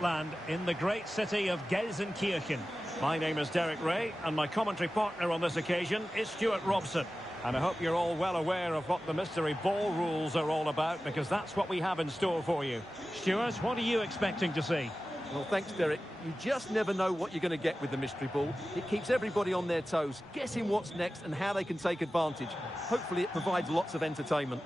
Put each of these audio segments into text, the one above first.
Scotland, in the great city of Gelsenkirchen. My name is Derek Ray, and my commentary partner on this occasion is Stuart Robson. And I hope you're all well aware of what the mystery ball rules are all about, because that's what we have in store for you. Stuart, what are you expecting to see? Well, thanks, Derek. You just never know what you're going to get with the mystery ball. It keeps everybody on their toes, guessing what's next and how they can take advantage. Hopefully it provides lots of entertainment.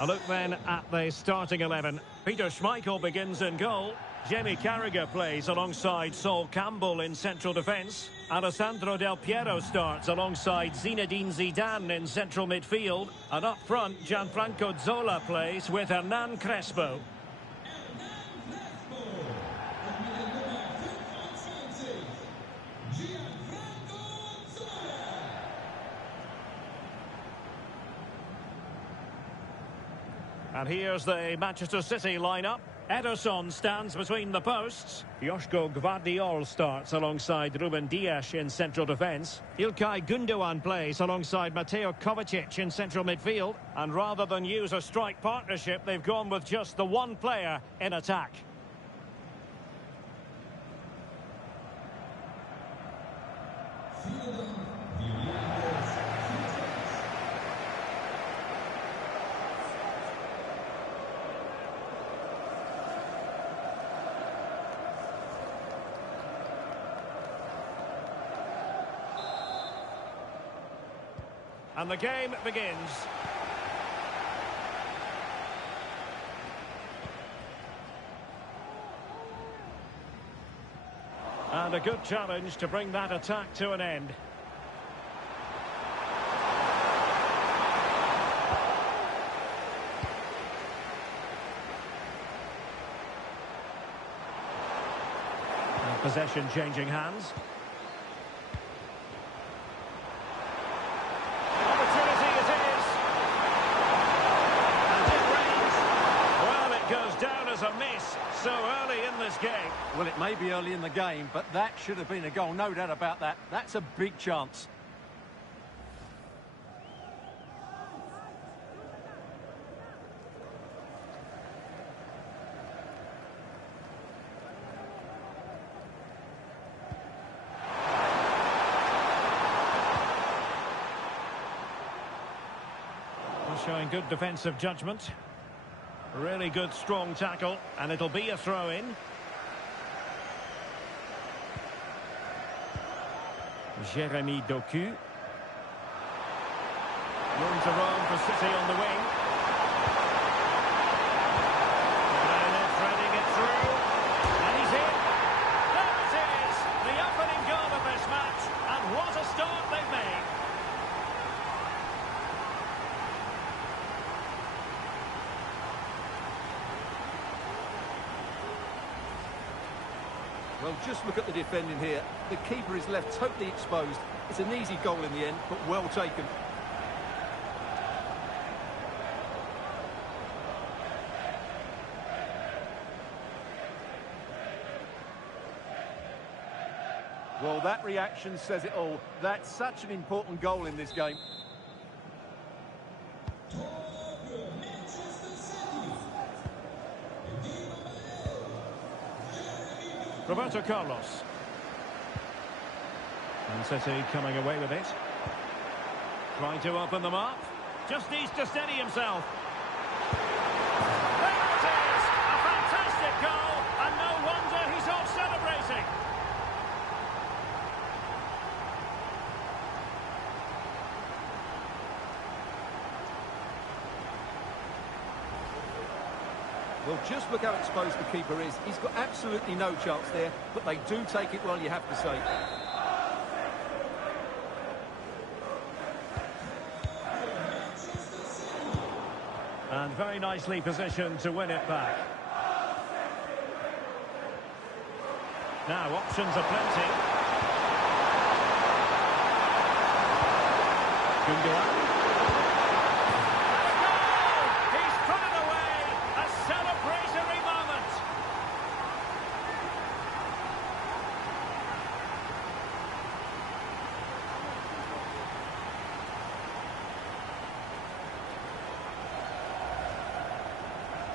A look then at the starting 11. Peter Schmeichel begins in goal. Jamie Carragher plays alongside Sol Campbell in central defence. Alessandro Del Piero starts alongside Zinedine Zidane in central midfield. And up front, Gianfranco Zola plays with Hernan Crespo. And here's the Manchester City lineup. Ederson stands between the posts. Joško Gvardiol starts alongside Ruben Dias in central defence. Ilkay Gundogan plays alongside Mateo Kovacic in central midfield. And rather than use a strike partnership, they've gone with just the one player in attack. And the game begins. And a good challenge to bring that attack to an end. And possession changing hands. A miss so early in this game. Well, it may be early in the game, but that should have been a goal, no doubt about that. That's a big chance. Showing good defensive judgment. Really good, strong tackle, and it'll be a throw-in. Jeremy Doku. Room to roam for City on the wing. And they're threading it through. And he's in. There it is! The opening goal of this match. And what a start they've made. Well, just look at the defending here. The keeper is left totally exposed. It's an easy goal in the end, but well taken. Well, that reaction says it all. That's such an important goal in this game. Roberto Carlos. And City coming away with it. Trying to open them up. Just needs to steady himself. There it is! A fantastic goal, and no wonder he's off celebrating. Well, just look how exposed the keeper is. He's got absolutely no chance there, but they do take it well, you have to say. And very nicely positioned to win it back. Now, options are plenty. Gundogan.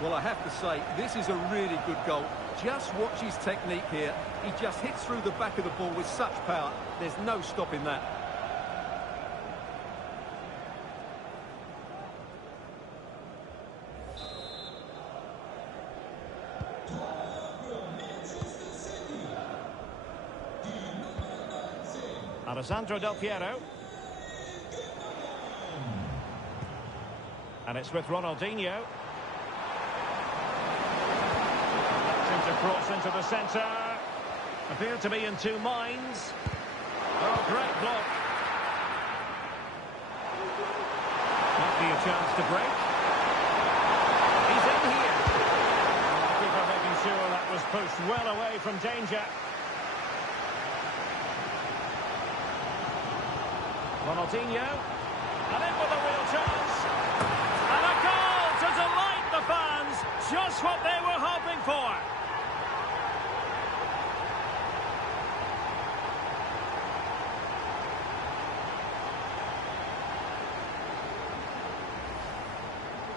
Well, I have to say, this is a really good goal. Just watch his technique here. He just hits through the back of the ball with such power. There's no stopping that. Alessandro Del Piero. And it's with Ronaldinho. Seems to cross into the centre. Appear to be in two minds. Oh, great block. Might be a chance to break. He's in here. The keeper making sure that was pushed well away from danger. Ronaldinho, and in with a real chance, and a goal to delight the fans, just what they were hoping for.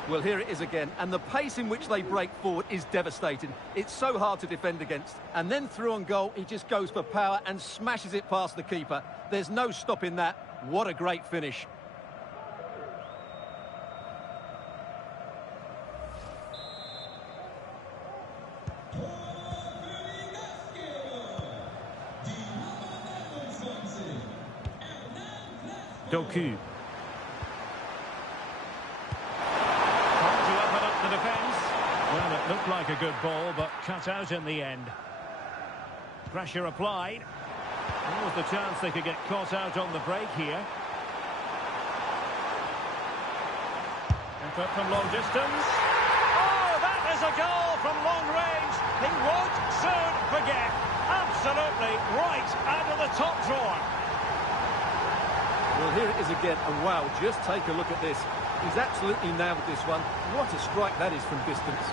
Well, here it is again, and the pace in which they break forward is devastating. It's so hard to defend against. And then through on goal, he just goes for power and smashes it past the keeper. There's no stopping that. What a great finish. Doku. The defence. Well, it looked like a good ball, but cut out in the end. Pressure applied. There was the chance they could get caught out on the break here. Effort from long distance. Oh, that is a goal from long range. He won't soon forget. Absolutely right out of the top drawer. Well, here it is again, and wow, just take a look at this. He's absolutely nailed this one. What a strike that is from distance.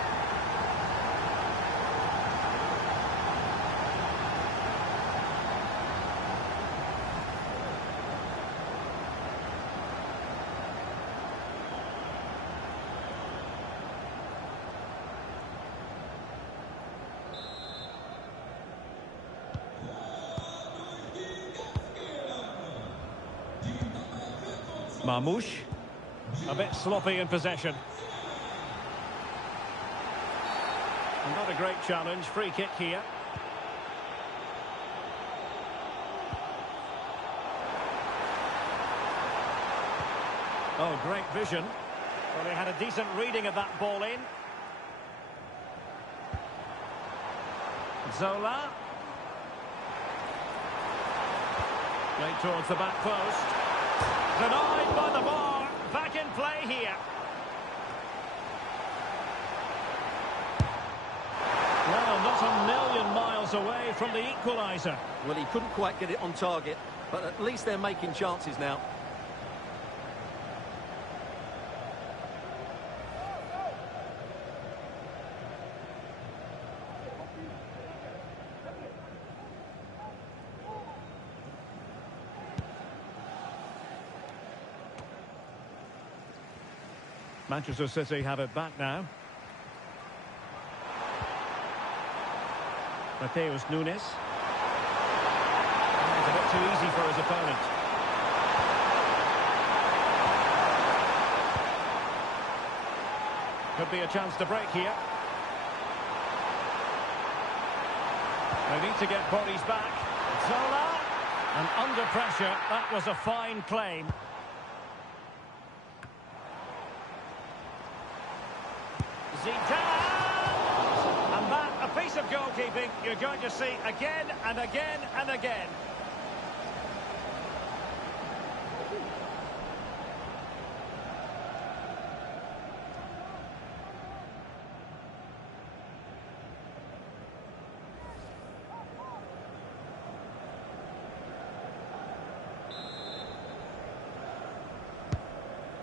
Marmoush. A bit sloppy in possession. And not a great challenge. Free kick here. Oh, great vision. Well, they had a decent reading of that ball in. Zola. Played towards the back post. Denied by the bar. Back in play here. Well, not a million miles away from the equaliser. Well, he couldn't quite get it on target, but at least they're making chances now. Manchester City have it back now. Mateus Nunes. It's a bit too easy for his opponent. Could be a chance to break here. They need to get bodies back. Zola. And under pressure, that was a fine claim. Zidane! And that, a piece of goalkeeping you're going to see again and again and again.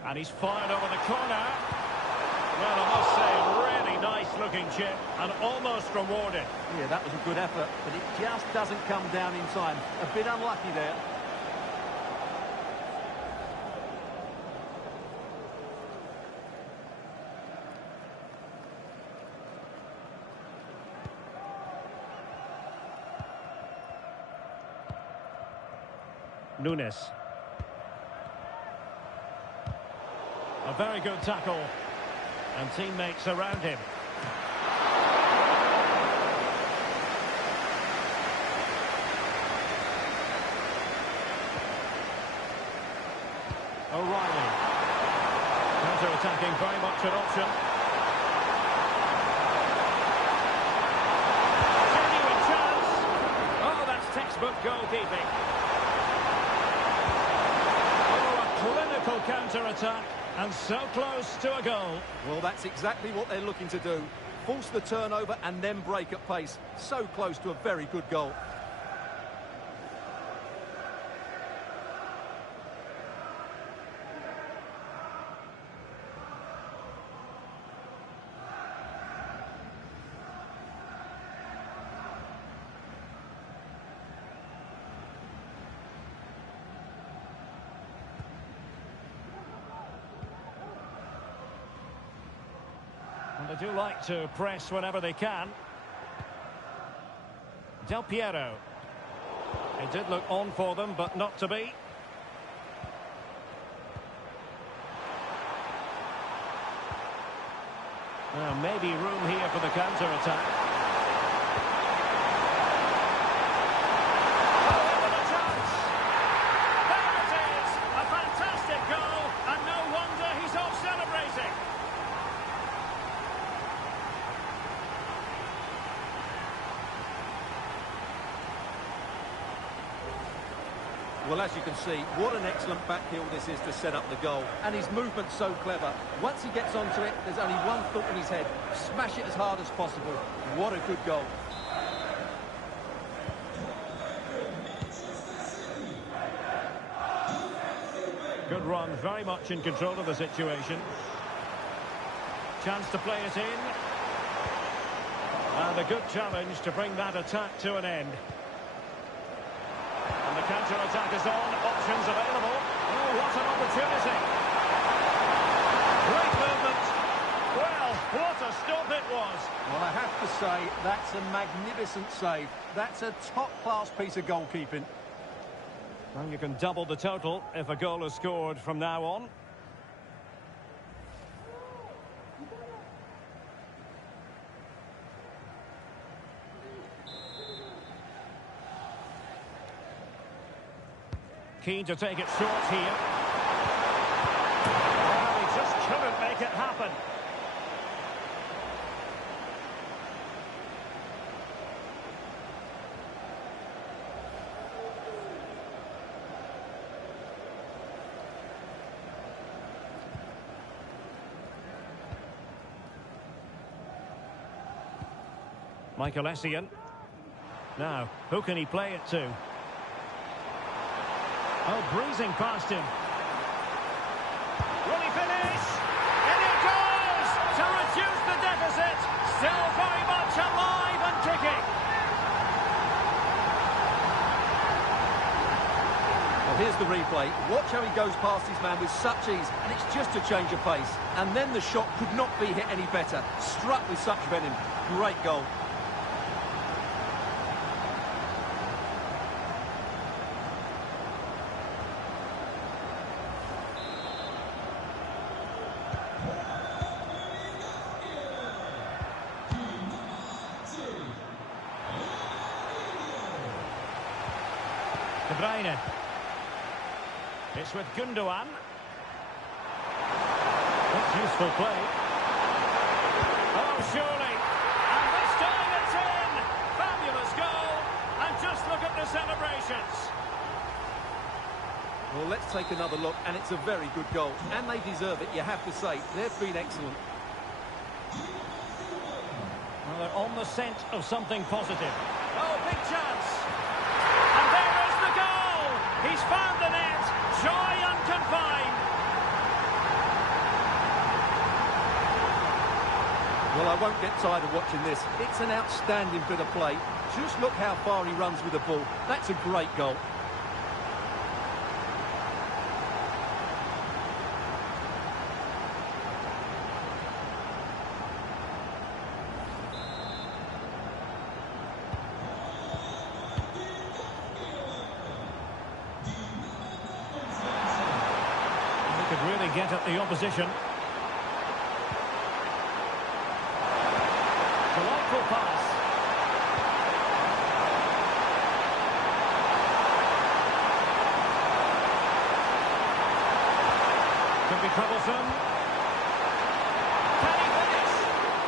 And he's fired over the corner. Well, I must say, really nice-looking chip and almost rewarded. Yeah, that was a good effort, but it just doesn't come down in time. A bit unlucky there. Nunes. A very good tackle. And teammates around him. O'Reilly. Counter-attacking, very much an option. Genuine chance. Oh, that's textbook goalkeeping. Oh, a clinical counter-attack. And so close to a goal. Well, that's exactly what they're looking to do. Force the turnover and then break at pace. So close to a very good goal. And they do like to press whenever they can. Del Piero. It did look on for them, but not to be. Well, maybe room here for the counter-attack. Oh, what a chance! There it is! A fantastic goal, and no wonder he's off celebrating. Well, as you can see, what an excellent back heel this is to set up the goal. And his movement's so clever. Once he gets onto it, there's only one thought in his head. Smash it as hard as possible. What a good goal. Good run, very much in control of the situation. Chance to play it in. And a good challenge to bring that attack to an end. And the counter-attack is on, options available. Oh, what an opportunity. Great movement. Well, what a stop it was. Well, I have to say, that's a magnificent save. That's a top-class piece of goalkeeping. And you can double the total if a goal is scored from now on. Keen to take it short here. Oh, he just couldn't make it happen. Michael Essien. Now, who can he play it to? Oh, breezing past him. Will he finish? In it goes! To reduce the deficit. Still very much alive and kicking. Well, here's the replay. Watch how he goes past his man with such ease, and it's just a change of pace. And then the shot could not be hit any better. Struck with such venom. Great goal. De Bruyne. It's with Gundogan. That's useful play. Oh, surely. And this time it's in. Fabulous goal. And just look at the celebrations. Well, let's take another look, and it's a very good goal. And they deserve it, you have to say. They've been excellent. Well, they're on the scent of something positive. Oh, big chance. And there is the goal. He's found the net. Joy unconfined. Well, I won't get tired of watching this. It's an outstanding bit of play. Just look how far he runs with the ball. That's a great goal. get at the opposition. Delightful pass. Could be troublesome. Can he finish?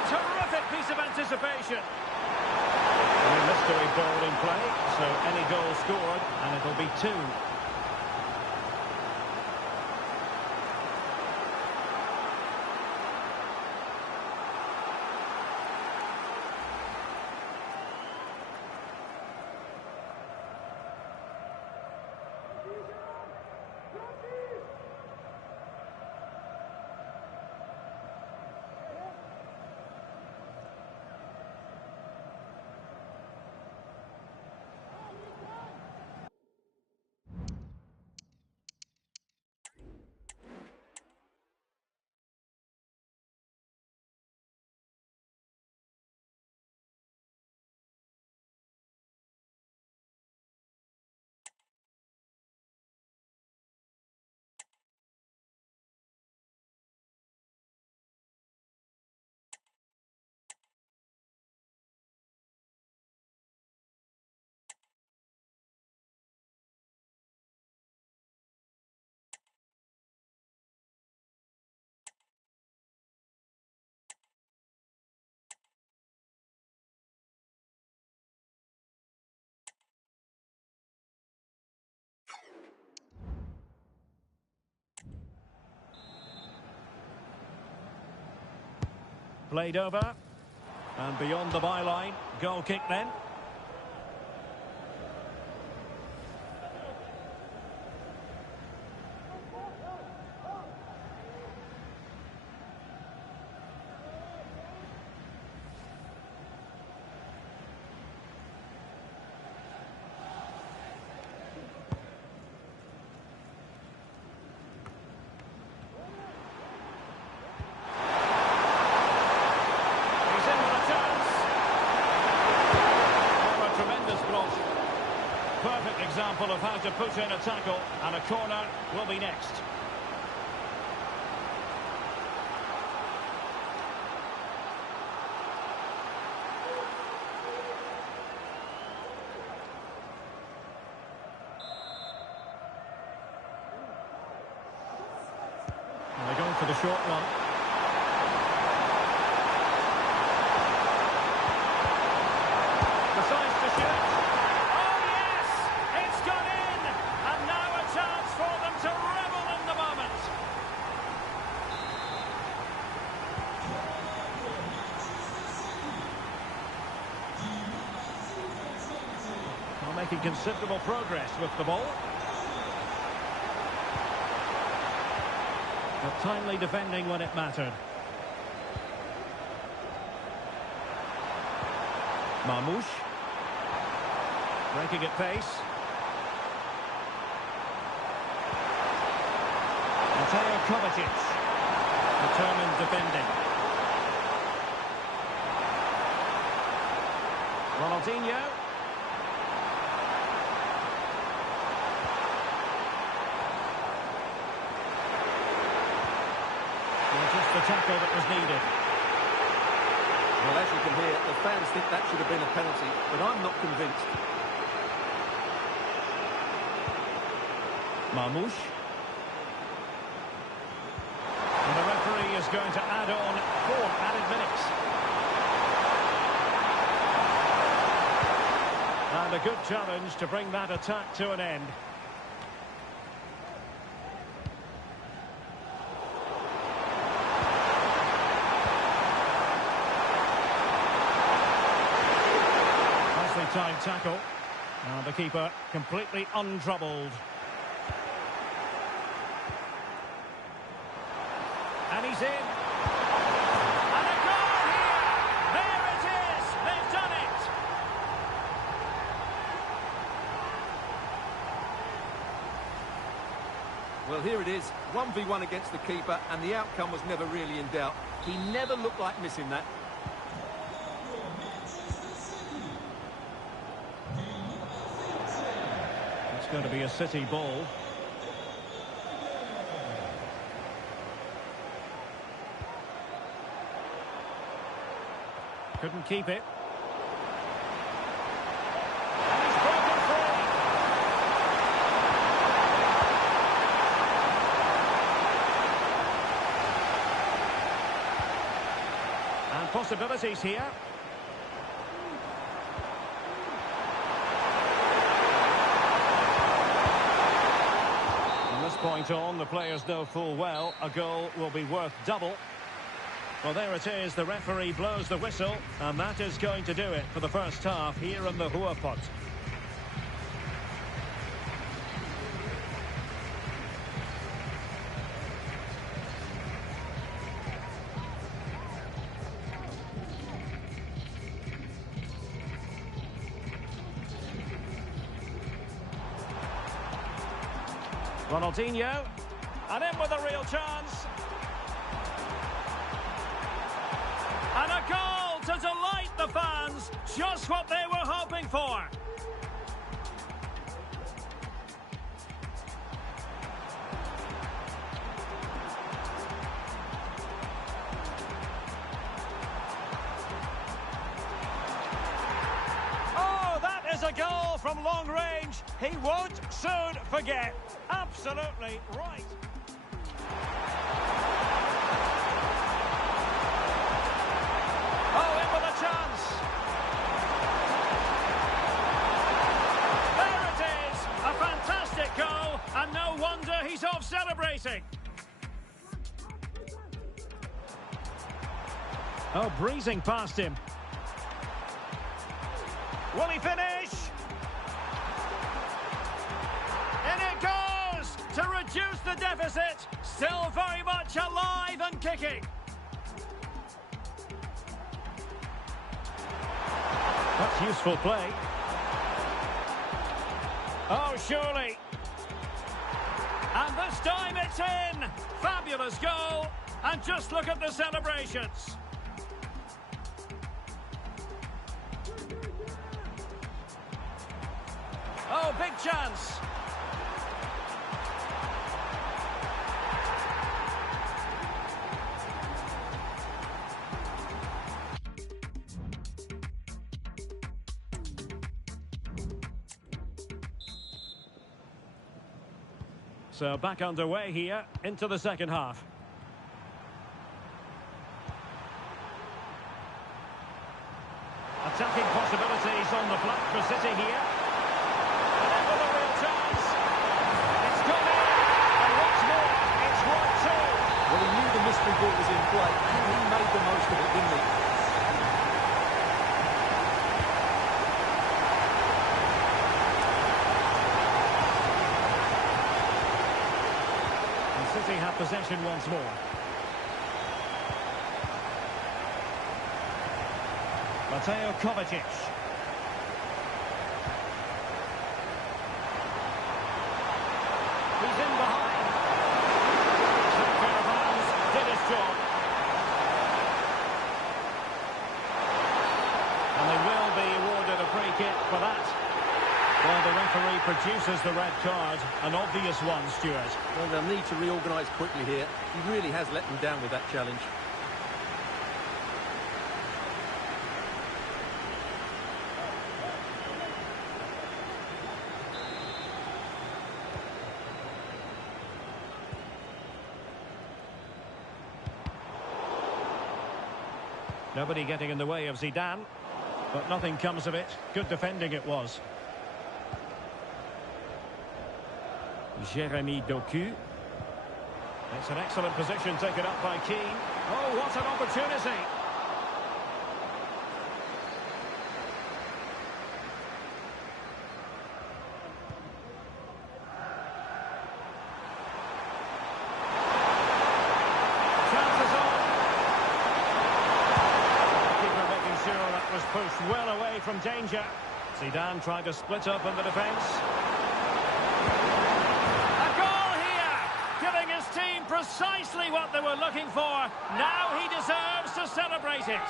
Terrific piece of anticipation. No mystery ball in play, so any goal scored, and it'll be 2. Played over. And beyond the byline. Goal kick then. Perfect example of how to put in a tackle, and a corner will be next. And they're going for the short one. Decides to shoot. Making considerable progress with the ball. But timely defending when it mattered. Marmoush. Breaking at pace. Mateo Kovacic. Determined defending. Ronaldinho. Just the tackle that was needed. Well, as you can hear, the fans think that should have been a penalty, but I'm not convinced. Marmoush. And the referee is going to add on 4 added minutes. And a good challenge to bring that attack to an end. Time tackle. Now the keeper completely untroubled. And he's in. And a goal here! There it is! They've done it! Well, here it is, 1v1 against the keeper, and the outcome was never really in doubt. He never looked like missing that. It's going to be a City ball. Couldn't keep it. And he's broken free. And possibilities here. From this point on, the players know full well a goal will be worth double. Well, there it is. The referee blows the whistle, and that is going to do it for the first half here in the Ruhrpott. Ronaldinho, and in with a real chance. And a goal to delight the fans, just what they were hoping for. Oh, that is a goal from long range. He won't soon forget. Absolutely right. Oh, in with a chance. There it is. A fantastic goal, and no wonder he's off celebrating. Oh, breezing past him. Will he finish? In it goes to reduce the deficit. Still very much alive and kicking. That's useful play. Oh, surely. And this time it's in. Fabulous goal. And just look at the celebrations. Oh, big chance. So back underway here into the second half. Attacking possibilities on the block for City here. And in with a real chance. It's gone in. And what's more, it's 1-2. Well, he knew the mystery ball was in play, and he made the most of it, didn't he? City have possession once more. Mateo Kovacic. He's in behind. That pair of hands did his job. And they will be awarded a free kick for that. Well, the referee produces the red card. An obvious one, Stuart. Well, they'll need to reorganise quickly here. He really has let them down with that challenge. Nobody getting in the way of Zidane. But nothing comes of it. Good defending it was. Jeremy Doku. It's an excellent position taken up by Keane. Oh, what an opportunity. Chances on. Keeper making sure that was pushed well away from danger. Zidane trying to split up in the defence. Precisely what they were looking for. Now he deserves to celebrate it.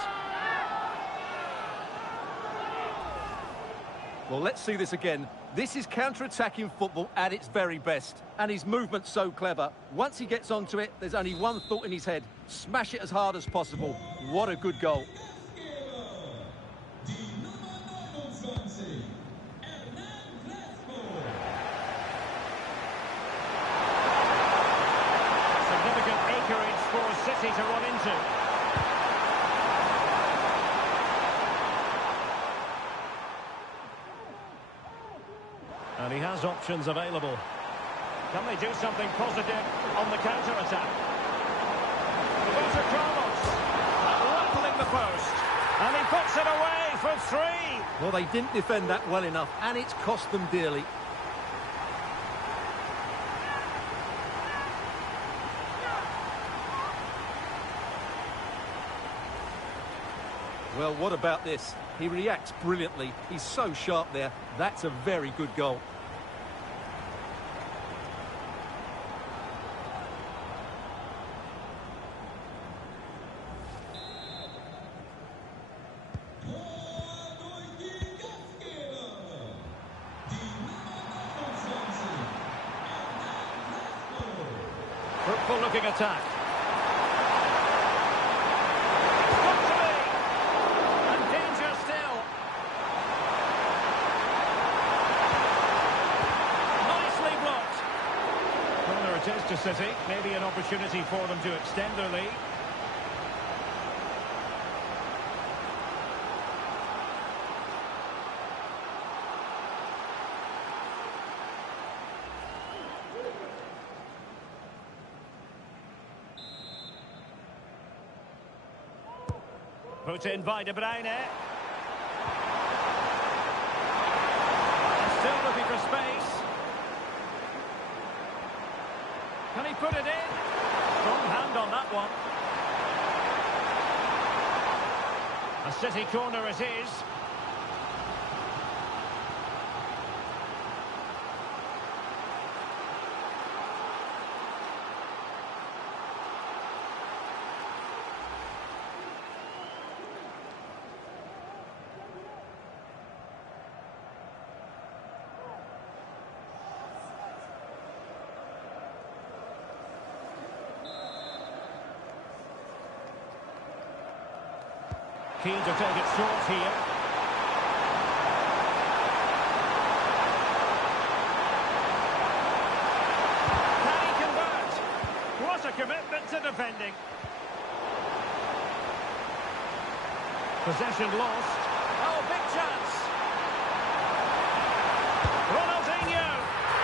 Well, let's see this again. This is counter-attacking football at its very best. And his movement's so clever. Once he gets onto it, there's only one thought in his head. Smash it as hard as possible. What a good goal. into. And he has options available. Can they do something positive on the counter-attack? Roberto Carlos, rattling the post. And he puts it away for 3. Well, they didn't defend that well enough, and it's cost them dearly. Well, what about this? He reacts brilliantly. He's so sharp there. That's a very good goal. Fruitful looking attack. It is to City, maybe an opportunity for them to extend their lead. Put in by De Bruyne. And still looking for space. Can he put it in? Strong hand on that one. A City corner it is. Keen to take it short here. Can he convert? What a commitment to defending. Possession lost. Oh, big chance. Ronaldinho.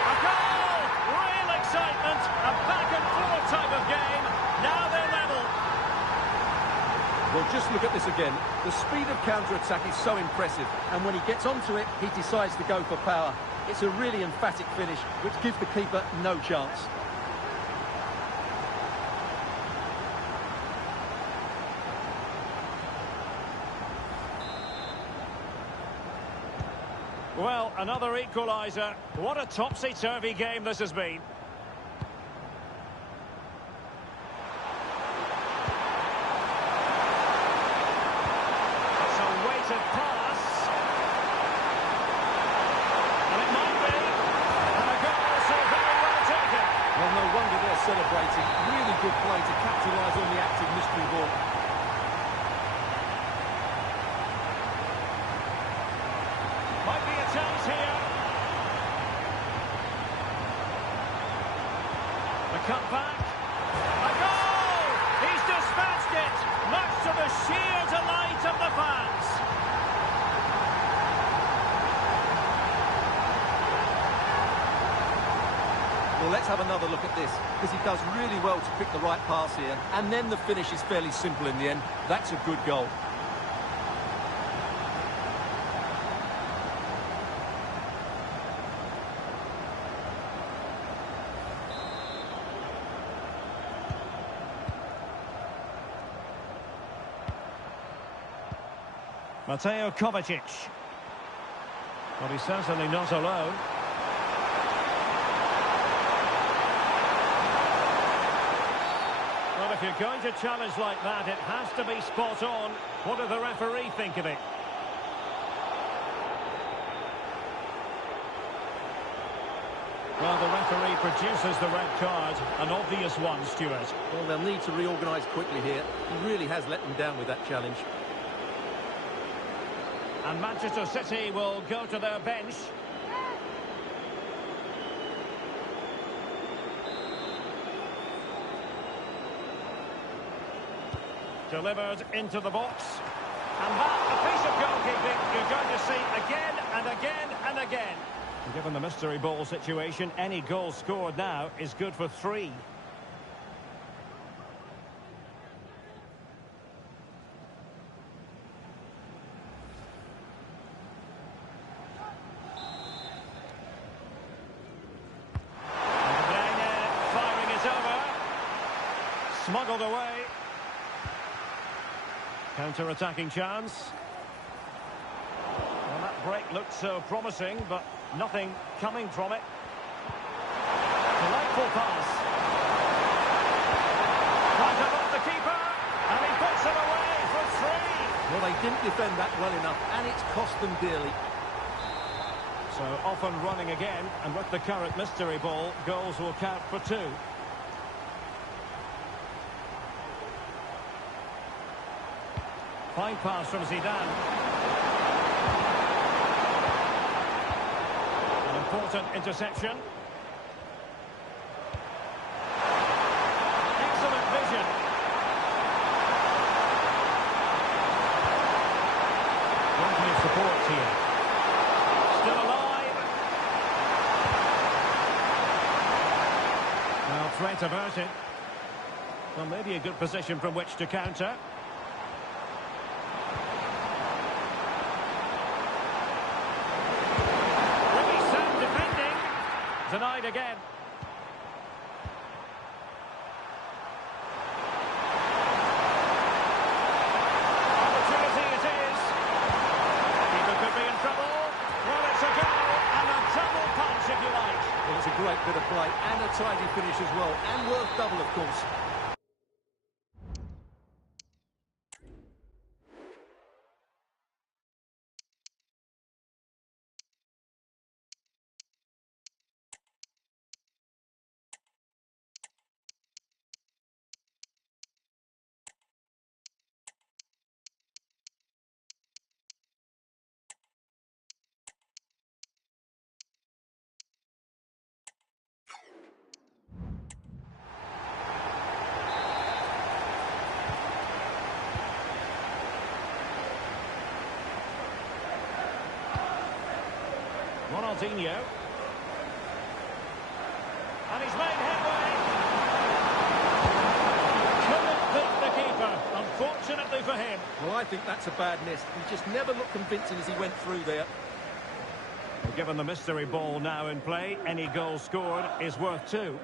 A goal! Real excitement. A back-and-forth type of game. Now they're level. Well, just look at this again. The speed of counter-attack is so impressive, and when he gets onto it, he decides to go for power. It's a really emphatic finish, which gives the keeper no chance. Well, another equaliser. What a topsy-turvy game this has been. Pass. And it might be. And a goal, so very well taken. Well, no wonder they're celebrating. Really good play to capitalise on the active mystery ball. Might be a chance here. The cut back. A goal! He's dispatched it, much to the sheer delight of the fans. Well, let's have another look at this, because he does really well to pick the right pass here, and then the finish is fairly simple in the end. That's a good goal. Mateo Kovacic. Well, he's certainly not alone. Well, if you're going to challenge like that, it has to be spot on. What does the referee think of it? Well, the referee produces the red card. An obvious one, Stuart. Well, they'll need to reorganise quickly here. He really has let them down with that challenge. And Manchester City will go to their bench. Delivered into the box. And that, a piece of goalkeeping you're going to see again and again and again. Given the mystery ball situation, any goal scored now is good for 3. Firing it over. Smuggled away. Counter-attacking chance. Well, that break looked so promising, but nothing coming from it. Delightful pass. Right above the keeper, and he puts it away for 3. Well, they didn't defend that well enough, and it's cost them dearly. So often running again, and with the current mystery ball, goals will count for 2. Fine pass from Zidane. An important interception. Excellent vision. Plenty of support here. Still alive. Well, threat averted. Well, maybe a good position from which to counter. Denied again. Opportunity it is. Keeper could be in trouble. Well, it's a goal and a double punch, if you like. Well, it's a great bit of play and a tidy finish as well, and worth double, of course. Ronaldinho. And he's made headway. Couldn't beat the keeper, unfortunately for him. Well, I think that's a bad miss. He just never looked convincing as he went through there. Well, given the mystery ball now in play, any goal scored is worth 2.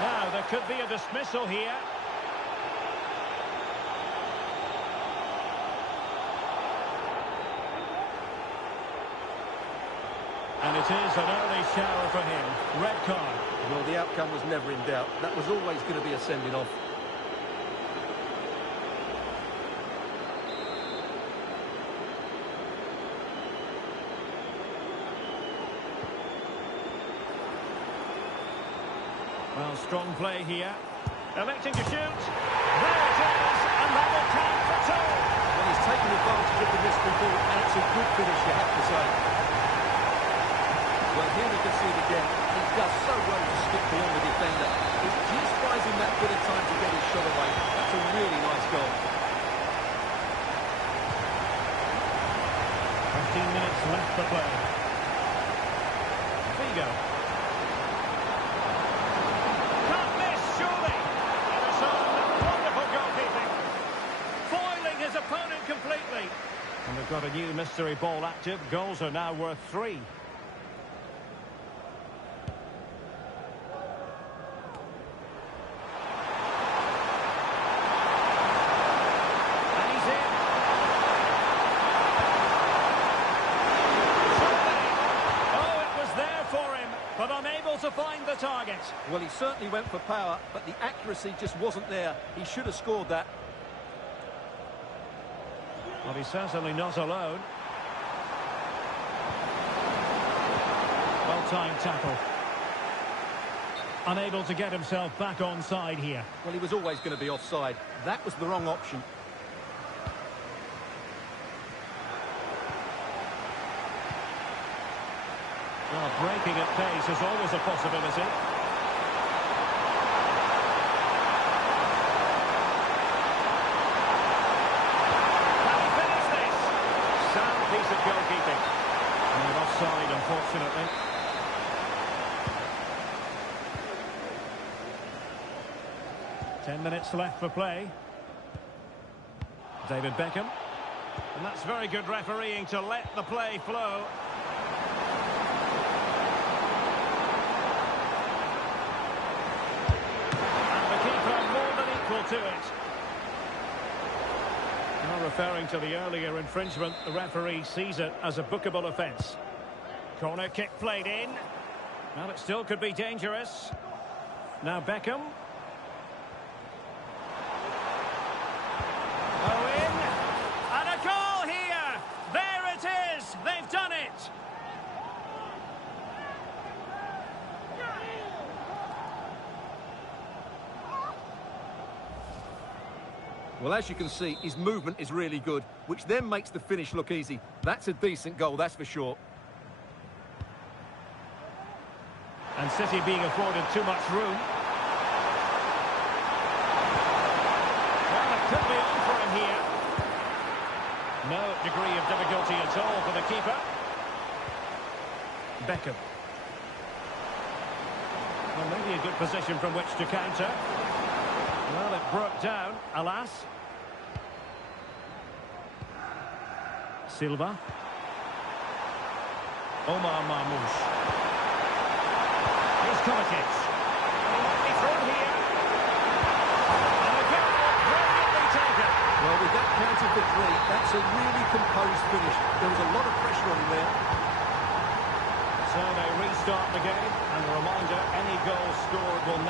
Now, there could be a dismissal here. And it is an early shower for him. Red card. Well, the outcome was never in doubt. That was always going to be a sending off. Well, strong play here. Electing to shoot. There it is, and that will count for 2. Well, he's taken advantage of the mystery ball, and it's a good finish, you have to say. Well, here we can see it again. He does so well to skip beyond the defender. It just buys him that bit of time to get his shot away. That's a really nice goal. 15 minutes left to play. Figo. Can't miss, surely. Ederson, wonderful goalkeeping. Foiling his opponent completely. And they've got a new mystery ball active. Goals are now worth 3. But unable to find the target. Well, he certainly went for power, but the accuracy just wasn't there. He should have scored that. Well, he's certainly not alone. Well-timed tackle. Unable to get himself back onside here. Well, he was always going to be offside. That was the wrong option. Well, breaking at pace is always a possibility. Can he finish this? Sound piece of goalkeeping. And offside, unfortunately. Ten minutes left for play. David Beckham. And that's very good refereeing to let the play flow. And the keeper more than equal to it. Now referring to the earlier infringement, the referee sees it as a bookable offence. Corner kick played in. Well, it still could be dangerous. Now Beckham. Oh, in. And a goal here. There it is. They've done it. Well, as you can see, his movement is really good, which then makes the finish look easy. That's a decent goal, that's for sure. And City being afforded too much room. Well, it could be on for him here. No degree of difficulty at all for the keeper. Beckham. Well, maybe a good position from which to counter. Well, it broke down, alas. Silva. Omar Marmoush. Here's Kovacic. He might be through here. And a goal, brilliantly taken. Well, with that counted for 3, that's a really composed finish. There was a lot of pressure on him there. So they restart the game, and a reminder, any goal scored will